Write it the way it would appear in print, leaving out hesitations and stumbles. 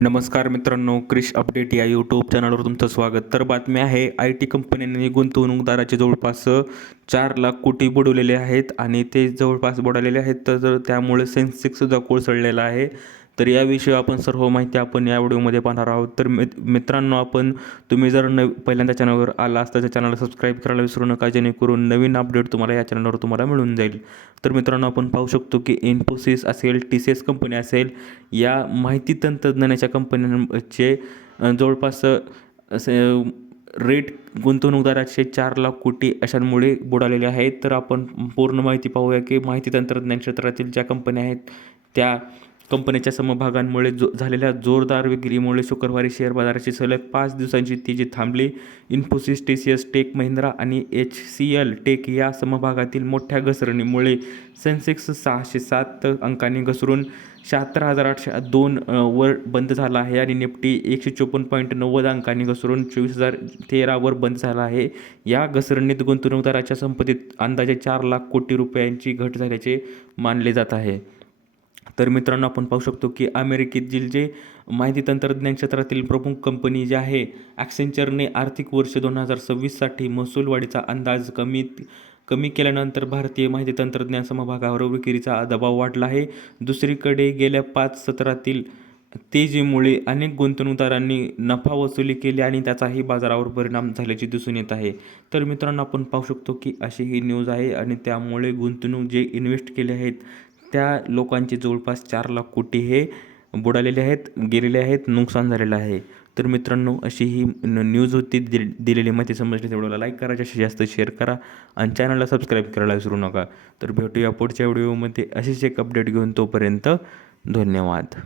नमस्कार मित्रांनो, क्रिश अपडेट या यूट्यूब चॅनलवर तुमचं स्वागत. तर बातमी आहे, आय टी कंपन्यांनी गुंतवणूकदाराचे जवळपास 4 लाख कोटी बुडवलेले आहेत आणि ते जवळपास बुडालेले आहेत. तर त्यामुळे सेन्सेक्ससुद्धा कोसळलेला आहे. तर याविषयी आपण सर्व माहिती आपण या व्हिडिओमध्ये पाहणार आहोत. तर मित्रांनो, तुम्ही जर पहिल्यांदा चॅनलवर आला असता तर चॅनलला सबस्क्राईब करायला विसरू नका, जेणेकरून नवीन अपडेट तुम्हाला या चॅनलवर तुम्हाला मिळून जाईल. तर मित्रांनो, आपण पाहू शकतो की इन्फोसिस असेल, TCS कंपनी असेल, या माहिती तंत्रज्ञानाच्या कंपन्यांचे जवळपास असे रेट गुंतवणूकदाराचे 4 लाख कोटी अशांमुळे बुडालेले आहेत. तर आपण पूर्ण माहिती पाहूया की माहिती तंत्रज्ञान क्षेत्रातील ज्या कंपन्या आहेत त्या कंपनीच्या समभागांमुळे झालेल्या जोरदार विक्रीमुळे शुक्रवारी शेअर बाजाराची सलग 5 दिवसांची तेजी थांबली. इन्फोसिस, TCS, टेक महिंद्रा आणि HCL टेक या समभागातील मोठ्या घसरणीमुळे सेन्सेक्स 607 अंकांनी घसरून 76,802 वर बंद झाला आहे आणि निफ्टी 154.90 अंकांनी घसरून 24,013 वर बंद झाला आहे. या घसरणीत गुंतवणूकदाराच्या संपत्तीत अंदाजे 4 लाख कोटी रुपयांची घट झाल्याचे मानले जात आहे. तर मित्रांनो, आपण पाहू शकतो की अमेरिकेतील जे माहिती तंत्रज्ञान क्षेत्रातील प्रमुख कंपनी जी आहे ॲक्सेंचरने आर्थिक वर्ष 2026साठी महसूल वाढीचा अंदाज कमी केल्यानंतर भारतीय माहिती तंत्रज्ञान समभागावर विक्रीचा दबाव वाढला आहे. दुसरीकडे गेल्या 5 सत्रातील तेजीमुळे अनेक गुंतवणूकदारांनी नफा वसुली केली आणि त्याचाही बाजारावर परिणाम झाल्याचे दिसून येत आहे. तर मित्रांनो, आपण पाहू शकतो की अशी ही न्यूज आहे आणि त्यामुळे गुंतवणूक जे इन्व्हेस्ट केले आहेत त्या लोकांचे जवळपास 4 लाख कोटी हे बुडालेले आहेत, गेलेले आहेत, नुकसान झालेलं आहे. तर मित्रांनो, अशी ही न्यूज होती. दिलेली माहिती समजली तर व्हिडिओला लाईक करा, जास्तीत जास्त शेअर करा आणि चॅनलला सबस्क्राईब करायला विसरू नका. तर भेटूया पुढच्या व्हिडिओमध्ये अशीच एक अपडेट घेऊन. तोपर्यंत धन्यवाद.